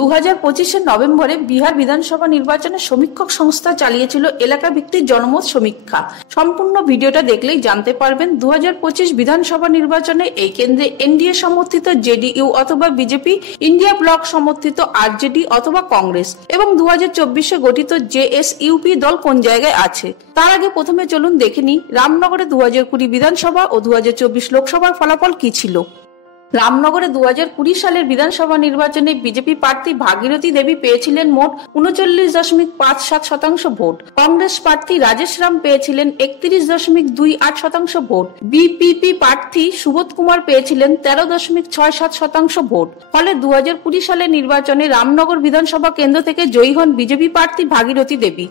2025 নভেম্বরে বিহার বিধানসভা নির্বাচনে সমীক্ষক সংস্থা চালিয়েছিল এলাকা ভিত্তিক জনমত সমীক্ষা। সম্পূর্ণ ভিডিওটা দেখলেই জানতে পারবেন 2025 বিধানসভা নির্বাচনে এই কেন্দ্রে এনডিএ সমর্থিত জেডিইউ অথবা বিজেপি, ইন্ডিয়া ব্লক সমর্থিত আরজেডি অথবা কংগ্রেস এবং 2024 গঠিত জেএসইউপি দল কোন জায়গায় আছে। তার আগে প্রথমে চলুন দেখে নিই রামনগরে 2020 বিধানসভা ও 2024 লোকসভার ফলাফল কি ছিল। রামনগরে 2020 সালের বিধানসভা নির্বাচনে বিজেপি প্রার্থী ভাগীরথী দেবী পেয়েছিলেন মোট 39.57% ভোট। কংগ্রেস প্রার্থী রাজেশ রাম পেয়েছিলেন 31.28% ভোট। বিপিপি প্রার্থী সুবোধ কুমার পেয়েছিলেন 13.67% ভোট। ফলে 2020 সালের নির্বাচনে রামনগর বিধানসভা কেন্দ্র থেকে জয়ী হন বিজেপি প্রার্থী ভাগীরথী দেবী।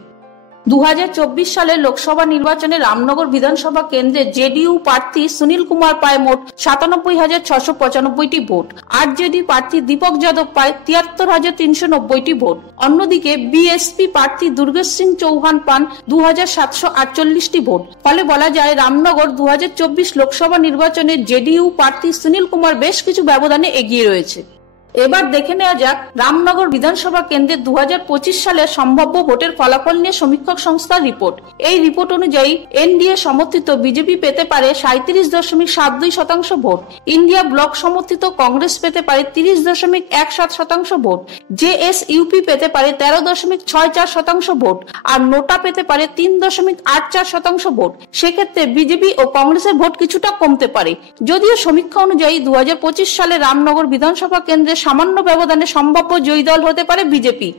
2024 সালের লোকসভা নির্বাচনে রামনগর বিধানসভা কেন্দ্রে জেডিইউ প্রার্থী সুনীল কুমার পায় মোট 97,695টি ভোট। আরজেডি প্রার্থী দীপক যাদব পায় 73,390টি ভোট। অন্যদিকে বিএসপি প্রার্থী দুর্গেশ সিং চৌহান পান 2,748টি ভোট। ফলে বলা যায় রামনগর 2024 লোকসভা নির্বাচনে জেডিইউ প্রার্থী সুনীল কুমার বেশ কিছু ব্যবধানে এগিয়ে রয়েছে। এবার দেখে নেওয়া যাক রামনগর বিধানসভা কেন্দ্রে 2025 সালের সম্ভাব্য ভোটের ফলাফল নিয়ে সমীক্ষক সংস্থার রিপোর্ট। এই রিপোর্ট অনুযায়ী এনডিএ সমর্থিত বিজেপি পেতে পারে 37.72% ভোট, ইন্ডিয়া ব্লক সমর্থিত কংগ্রেস পেতে পারে 30.17% ভোট, জেএসইউপি পেতে পারে 13.64% ভোট আর নোটা পেতে পারে 3.84% ভোট। সেক্ষেত্রে বিজেপি ও কংগ্রেসের ভোট কিছুটা কমতে পারে। যদিও সমীক্ষা অনুযায়ী 2025 সালে রামনগর বিধানসভা কেন্দ্রে সামান্য ব্যবধানে সম্ভাব্য জয়ী দল হতে পারে বিজেপি।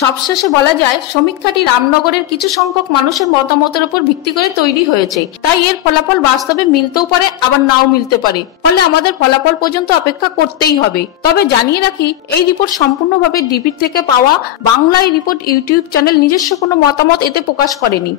সবশেষে বলা যায় সমীক্ষাটি রামনগরের কিছু সংখ্যক মানুষের মতামতের উপর ভিত্তি করে তৈরি হয়েছে, তাই এর ফলাফল বাস্তবে মিলতেও পারে আবার নাও মিলতে পারে। ফলে আমাদের ফলাফল পর্যন্ত অপেক্ষা করতেই হবে। তবে জানিয়ে রাখি এই রিপোর্ট সম্পূর্ণভাবে ডিবির থেকে পাওয়া। বাংলায় রিপোর্ট ইউটিউব চ্যানেল নিজস্ব কোনো মতামত এতে প্রকাশ করেনি।